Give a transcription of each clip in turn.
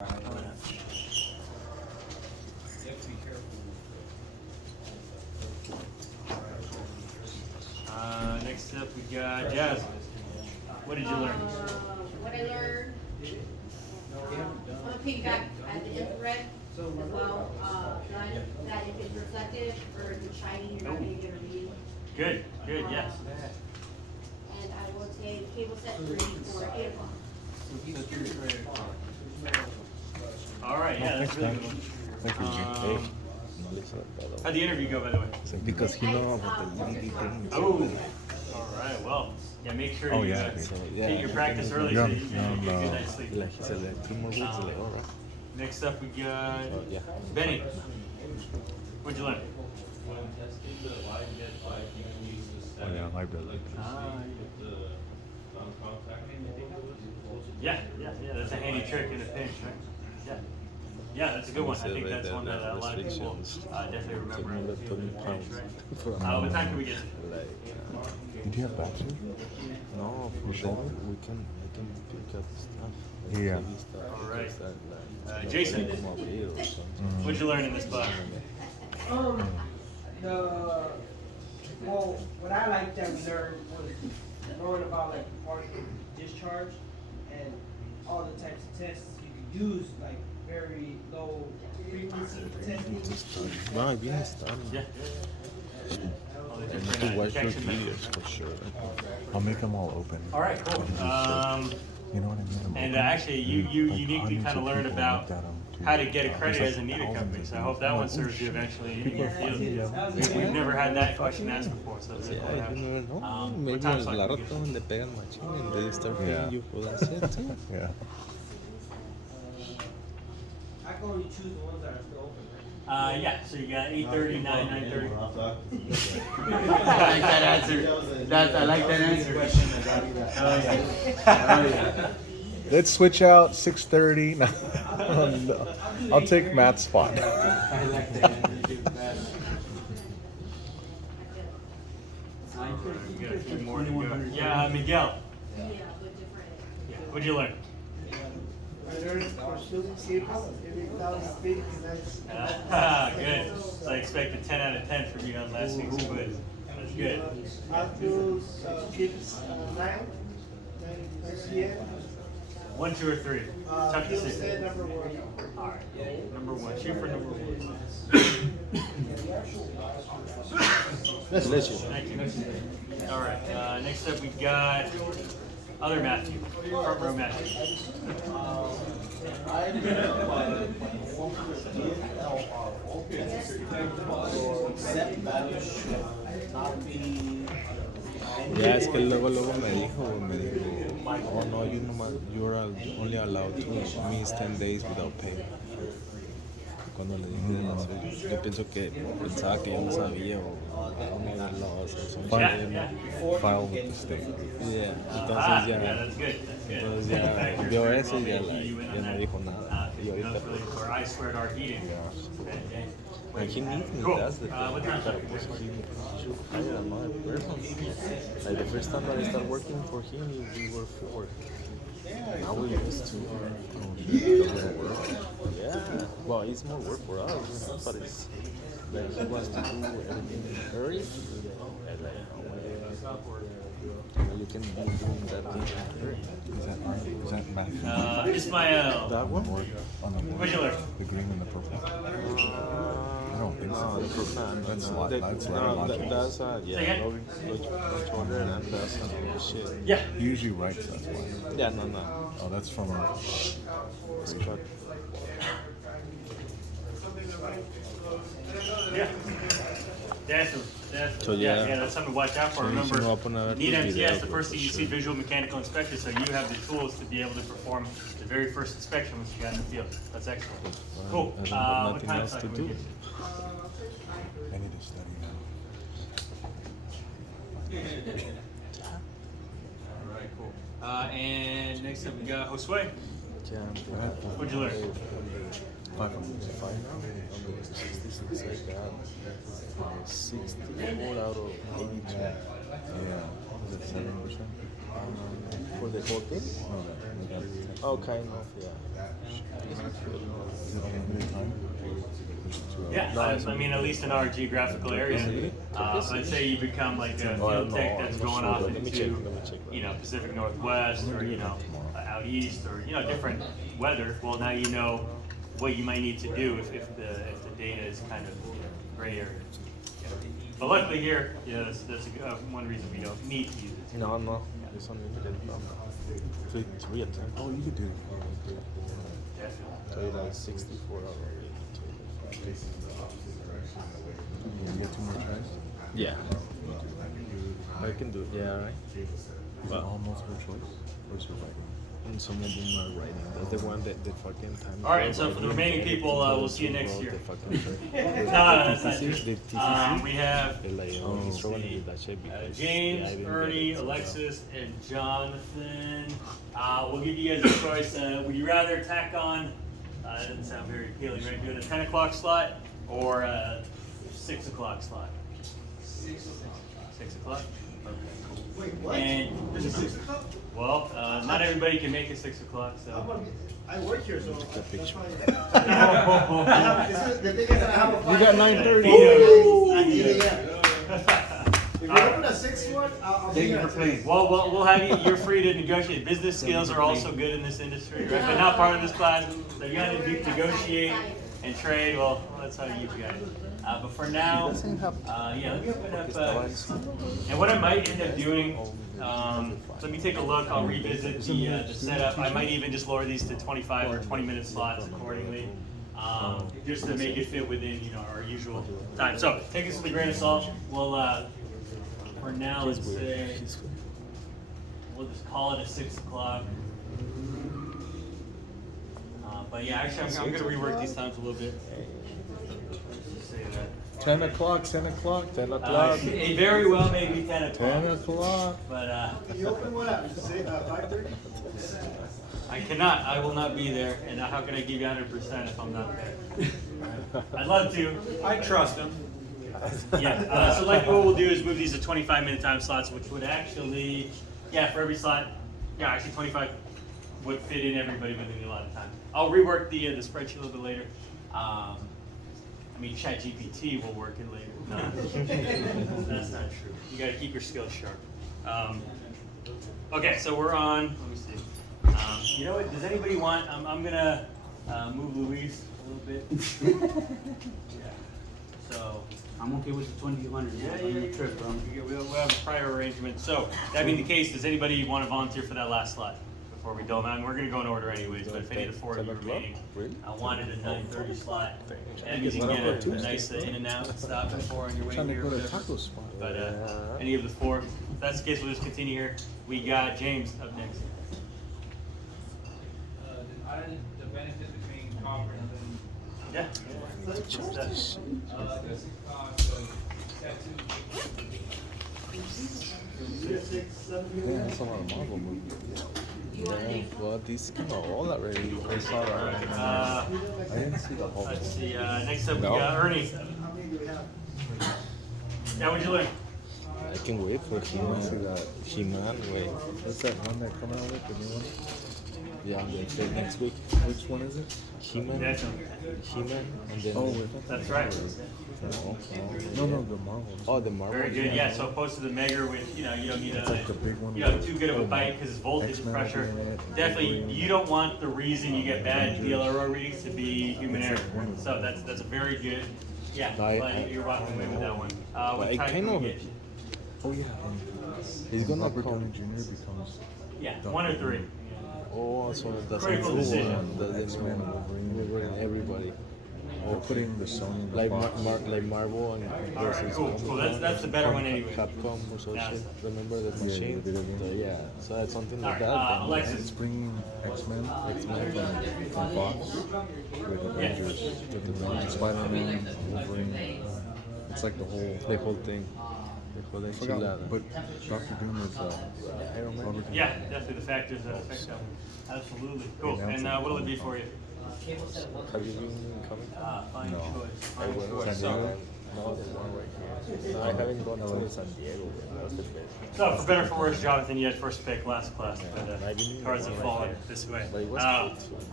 Next up, we got Jazz. What did you learn? What I learned, I'm gonna piggyback at the infrared as well. That if it's reflective or if it's shiny, you're not gonna get a read. Good, yes. And I will take cable set 3 for 8 o'clock. All right, yeah, that's really good. How'd the interview go, by the way? Because he knows about the LED thing. Oh, all right, well, yeah, make sure you get your practice early so you can get a good night's sleep. Next up, we got Benny. What'd you learn? Oh yeah, my brother. Yeah, that's a handy trick in a pinch, right? Yeah, that's a good one. I think that's one that a lot of people definitely remember. Right? What time can we get to? Did you have batteries? No, for sure. We can pick up stuff. Yeah. All right. Jason, what'd you learn in this class? What I liked that we learned was knowing about like partial discharge and all the types of tests you could use, like very low frequency testing. No, bien está. Yeah. I need to watch your videos for sure. I'll make them all open. All right, cool. You know what I mean? And actually, you uniquely kind of learned about how to get accredited as a NETA company. So I hope that one serves you eventually in your field. We've never had that question asked before, so it's Yeah, cool to have. you never know. What Maybe time el slot la can we rota get? donde pegan machine and they start paying you for that shit too. Yeah. I can only choose the ones that are still open. Yeah, so you got 8:30, 9:30. I like that answer. I like that answer. Oh, yeah. Let's switch out 6:30. No. No. I'll take Matt's spot. I like that answer too. We got a few more to go. Yeah, Miguel. Yeah, with different. Yeah. What'd you learn? I learned for shooting cables, every 1,000 feet, that's. Good. So I expect a 10 out of 10 from you on last week's quiz. That's good. I'll do gigs 9 CM. 1, 2, or 3. Tough You'll decision. say number 1. All right. Number 1. Shoot for number 1. Thank you. All right. Next up, we got other Matthew. Front row Matthew. Ya es que luego me dijo, oh no, you're only allowed to miss 10 days without pay. Cuando le dije eso, yo pienso que pensaba que yo no sabía o no me laws or something. File with the state. Yeah, Yeah, entonces that's good. That's good. entonces ya vio eso y ya no dijo nada. Y That ahorita, was really cool. I squared our heating. like he needs me, Cool. that's the thing. What time? He should hire another person. Like the first time that I started working for him, we were 4. Now we used to. Yeah. Well, it's more work for us, but it's like he wants to do everything early. And like, you can be doing that thing early. Is that Matt? Ismael. That one? On the What'd you learn? The green and the purple. I don't think No, so. That's no, ladder logic. that's Say yeah, again? much older and that's shit. Yeah. He usually writes that's why. Yeah, no. Oh, that's from. Scott. Yeah. Definitely. So, yeah, yeah. that's something to watch out for. So you Remember, should open a need video MTS, the for first thing you see sure. visual mechanical inspection, so you have the tools to be able to perform the very first inspection once you got in the field. That's excellent. Cool. I don't have What nothing time else slot to can do. we get to? I need to study now. All right, cool. And next up we got Josue. Yeah. What'd you learn? 5 of them. 66 I got 64 out of 82. Yeah. Is it 7%? For the whole thing? Oh, kind of, yeah. Is it unlimited time? Yeah, I mean, at least in our geographical area. Let's say you become like a field tech that's going off into, you know, Pacific Northwest or, you know, out east or, you know, different weather. Well, now you know what you might need to do if the data is kind of, you know, gray area. But luckily here, you know, that's one reason we don't need to use it. No, no. It's unlimited. So it's real time. Oh, you could do it. So it's like 64 hours. You get 2 more tries? Yeah. I can do it. Yeah, right. Is it all multiple choice? Or is it writing? And some of them are writing. That's the one that the fucking time. All right, and so for the remaining people, we'll see you next year. The fucking No, that's not true. The TCC. We have He's struggling with that shit because James, I didn't Ernie, get it, so, Alexis, and Jonathan. We'll give you guys a choice. Would you rather tack on, that doesn't sound very appealing, right? Doing a 10 o'clock slot or a 6 o'clock slot? 6 o'clock? Okay. Wait, what? And, There's a 6 o'clock? well, not everybody can make it 6 o'clock, so. I work here, so that's picture. fine. The thing is that I have a You got 9:30. If you're open at 6 one, I'll be here. Well, we'll have you. You're free to negotiate. Business skills are also good in this industry, right? But not part of this class. So you got to negotiate and trade. Well, that's how you guys. But for now, yeah, let me open up. And what I might end up doing, let me take a look. I'll revisit the setup. I might even just lower these to 25 or 20-minute slots accordingly, just to make it fit within, you know, our usual time. So take this with a grain of salt. We'll. For now, let's say, we'll just call it a 6 o'clock. But yeah, actually, I'm going to rework these times a little bit. Let's just say that. 10 o'clock, 10 o'clock, 10 o'clock. It very well may be 10 o'clock. 10 o'clock. But You open what up? Say 5:30? I cannot. I will not be there. And how can I give you 100% if I'm not there? Right. I'd love to. I trust him. Yeah, so like what we'll do is move these to 25-minute time slots, which would actually, yeah, for every slot, yeah, actually 25 would fit in everybody within a lot of time. I'll rework the spreadsheet a little bit later. I mean, ChatGPT will work it later. No, that's not true. You gotta keep your skills sharp. Okay, so we're on, let me see. You know what, does anybody want, I'm gonna move Louise a little bit. Yeah. So, I'm okay with the 2000. yeah, trip, bro. We'll have a prior arrangement. So, that being the case, does anybody want to volunteer for that last slot before we dole out? We're going to go in order anyways, but if any of the 4 of you remaining, I wanted a 9:30 slot. And you can get a nice in and out stop before on your way Trying to here. go to whatever. taco spot. But any of the 4, if that's the case, we'll just continue here. We got James up next. The benefit between conference and Yeah. this Yeah, that's a lot of Marvel movies. Yeah, well, these kind of all already. I saw that. I didn't see the whole Let's thing. see. Next up, we No. got Ernie. Yeah, what'd you learn? I can wait for He-Man. He-Man, wait. What's that one that come out with, the new one? Yeah, I'm gonna say next week. Which one is it? He-Man. Yes. He-Man, and then. Oh, with That's right. no, the Marvel. Oh, the Marvel. Very good. Yeah. So opposed to the Megger with, you know, you don't need It's like the big one. too good of a bite because it's voltage and X-Men pressure. in it. Definitely, you don't want the reason you get bad DLRO readings to be human error. So that's a very good. Yeah, but you're walking away with that one. What I time kind can of. we get you? Oh yeah. He's gonna Robert come. Downey Jr. becomes. Yeah, 1 or 3. Oh, so that's Critical a new decision. one. That's the X-Men, new one. Wolverine, everybody. They're putting the Sony and the Like Fox. like Marvel and All right, versus cool. That's the better one anyway. Capcom or some Yeah. shit. Remember that Yeah, machine? the video game. So, yeah. So that's something All like right, that. then Alexis. It's bringing X-Men from Fox with Avengers, Spider-Man, Wolverine. It's like the whole. The whole thing. The whole I forgot, enchilada. but Doctor Doom is Iron Man. Robert Downey. Yeah, definitely the factors that affect that one. Absolutely. Cool. And what'll it be for you? Have you been coming? Fine No. choice. I Fine went choice. San So, Diego? No, there's one right here. I haven't gone to San Diego yet. That's the best. So for better or for worse, Jonathan, you had first pick last class, but cards have fallen this way. But it was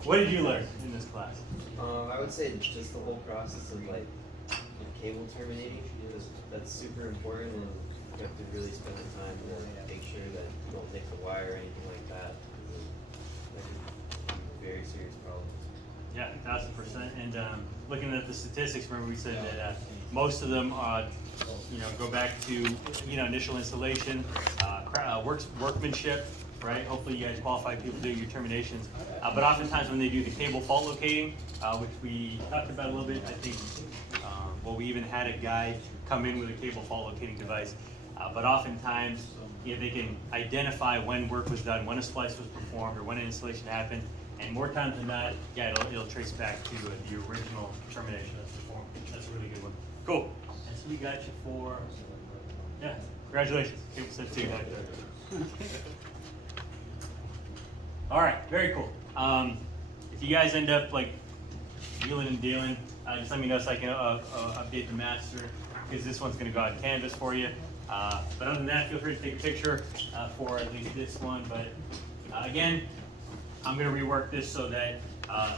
What did you learn in this class? I would say just the whole process of like cable terminating, because that's super important, and you have to really spend the time to make sure that you don't nick the wire or anything like that. That could be very serious problems. Yeah, 1000%. And looking at the statistics, remember we said that most of them, go back to initial installation, workmanship, right? Hopefully you guys qualified people do your terminations. But oftentimes when they do the cable fault locating, which we talked about a little bit, I think, we even had a guy come in with a cable fault locating device. But oftentimes, they can identify when work was done, when a splice was performed, or when an installation happened. And more times than not, it'll trace back to the original termination that's performed. That's a really good one. Cool. And so we got you for, congratulations. Cable set 2 back there. All right, very cool. If you guys end up wheeling and dealing, just let me know so I can update the master, because this one's going to go out of canvas for you. But other than that, feel free to take a picture for at least this one. But again, I'm going to rework this so that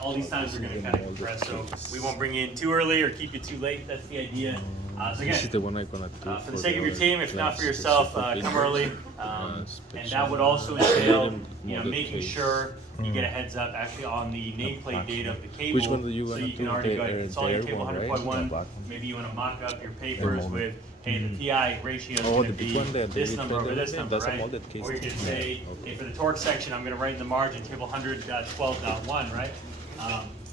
all these times are going to kind of compress, so we won't bring you in too early or keep you too late. That's the idea. So This is again, the one I'm gonna do for the sake of your team, if not for class, yourself, special come picture. early. And that would also entail, making sure you get a heads up actually on the nameplate date of the cable. Which one do you so wanna you can do? already go ahead and The consolidate air table one, right? 100.1. The black one? Maybe you want to mock up your papers molded. with, hey, the PI ratio is Oh, going the to big be one there, the this big number one over there, this number, that's a right? molded case. Or you could Yeah, say, okay. hey, for the torque section, I'm going to write in the margin table 100.12.1, right?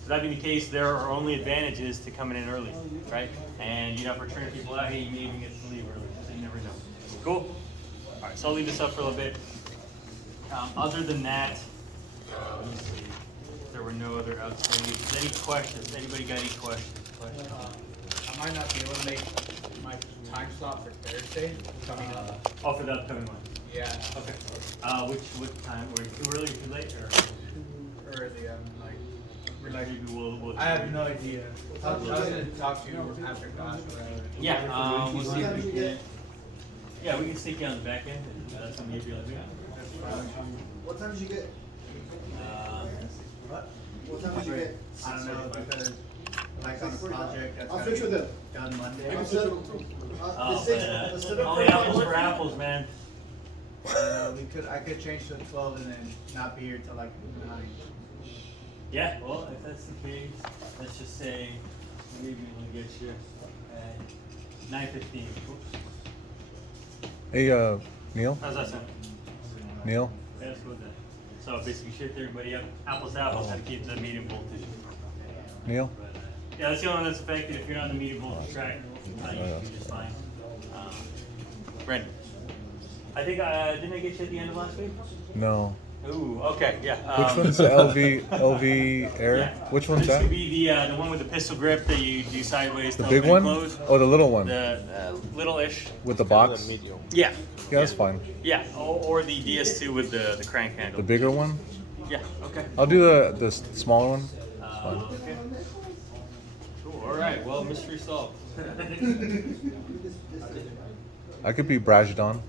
So that being the case, there are only advantages to coming in early, right? And if we're training people out, hey, you may even get to leave early. So you never know. Cool. All right, so I'll leave this up for a little bit. Other than that, let me see. There were no other outstanding. Any questions? Anybody got any questions? I might not be able to make my time slot for Thursday coming up. Oh, for the upcoming one. Yeah, Okay. What time? Were you too early or too late? Or too early. maybe we'll. I have no idea. I was gonna talk to you after class or whatever. Yeah. We'll see if we can. Yeah, we can stick you on the back end. And that's when you'll be like, What time did you get? What time did you get? I don't know, because like on a project that's I'll gonna fix be with them. done Monday. I can set them. only apples for apples, man. I don't know, I could change to 12 and then not be here till like 9. Yeah, well, if that's the case, let's just say maybe we'll get you at 9:15. Hey, Neil? How's that sound? Neil? Yeah, let's go with that. So basically shift everybody up, apples to apples, how to keep the medium voltage. Neil? But, yeah, that's the only one that's affected. If you're on the medium voltage track, you should be just fine. Brandon, I think, didn't I get you at the end of last week? No. Ooh, okay, yeah. Which one's the LV Air? Yeah. Which one's This that? could be the one with the pistol grip that you do sideways. The to big open and one? close. Oh, the little one. The little-ish. With the box? Medium. Yeah. Yeah, that's fine. Yeah, or the DS2 with the crank handle. The bigger one? Yeah, okay. I'll do the smaller one. Okay. Cool, all right, well, mystery solved. I could be Brajdon.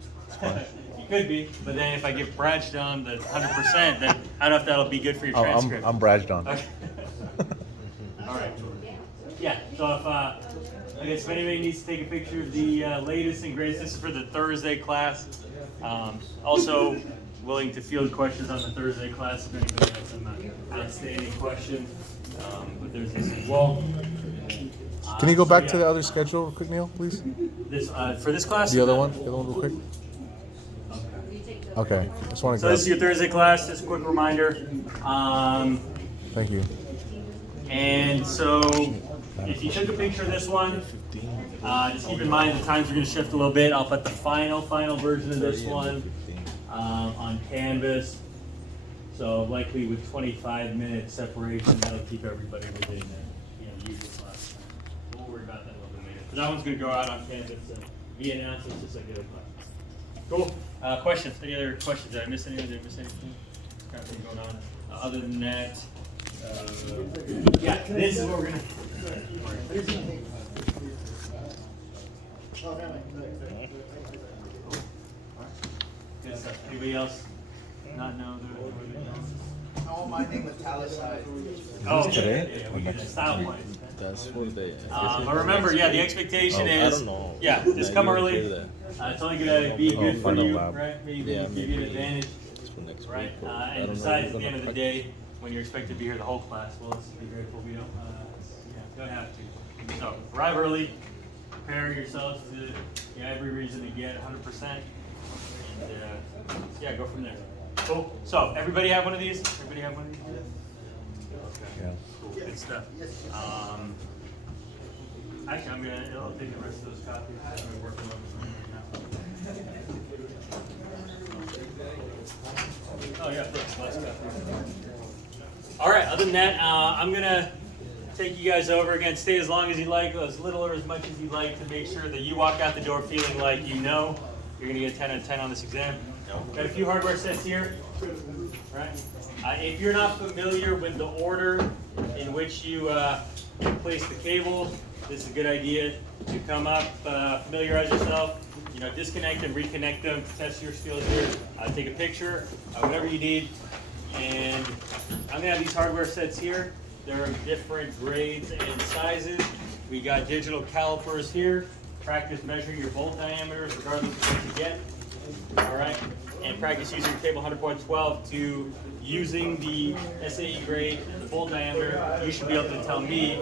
You could be, but then if I give Brajdon the 100%, then I don't know if that'll be good for your I'm transcript. I'm Brajdon. Okay. All right. Yeah. So I guess if anybody needs to take a picture of the latest and greatest, this is for the Thursday class. Also, willing to field questions on the Thursday class if anybody has some outstanding questions. But there's this as well. Can you go back So, to yeah. the other schedule real quick, Neil, please? This for this class? The other one? The other one real quick? Okay. Just want to So this is your Thursday class. Just a quick reminder. Thank you. And so, if you took a picture of this one, just keep in mind the times are going to shift a little bit. I'll put the final version of this one on Canvas. So likely with 25-minute separation, that'll keep everybody within the usual class. We'll worry about that a little bit later. But that one's going to go out on Canvas and be announced just like the other class. Cool. Questions? Any other questions? Did I miss anything? Did I miss anything? Kind of thing going on. Other than that, yeah, this is what we're gonna. Good stuff. Anybody else not know where they're going? Oh, my name was italicized. Oh, Today? yeah, we get a style point. That's for the. But remember, yeah, the expectation I is, don't know. yeah, just come early. It's only gonna be good for final you, lab. right? Maybe Yeah, give you an maybe advantage, It's for next right? week. but I And don't know besides, if at the we're end of the gonna day, when you're expected to be here the whole class, well, let's be grateful we don't, don't have to. So arrive early, prepare yourselves to, every reason to get 100%, and yeah, go from there. Cool. So everybody have one of these? Everybody have one of these? Yeah. Cool. Good stuff. Actually, I'll take the rest of those copies. I'm gonna work them up right now. Oh yeah, thanks. Last copy. All right. Other than that, I'm gonna take you guys over again. Stay as long as you like, as little or as much as you like, to make sure that you walk out the door feeling like you know you're gonna get a 10 out of 10 on this exam. Got a few hardware sets here. Right. If you're not familiar with the order in which you place the cable, this is a good idea to come up, familiarize yourself, disconnect and reconnect them, test your skills here, take a picture, whatever you need. And I'm gonna have these hardware sets here. There are different grades and sizes. We got digital calipers here. Practice measuring your bolt diameters regardless of what you get. All right, and practice using your cable 100.12 to using the SAE grade and the bolt diameter. You should be able to tell me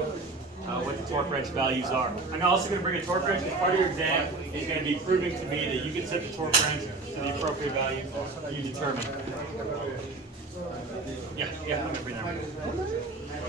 what the torque wrench values are. I'm also going to bring a torque wrench as part of your exam. It's going to be proving to me that you can set the torque wrench to the appropriate value you determine. Yeah, I'm going to bring that.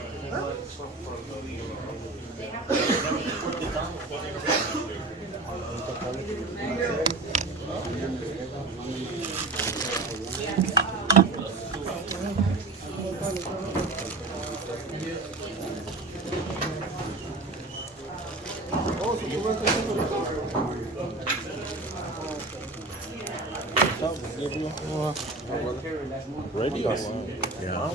Ready or what? Yeah.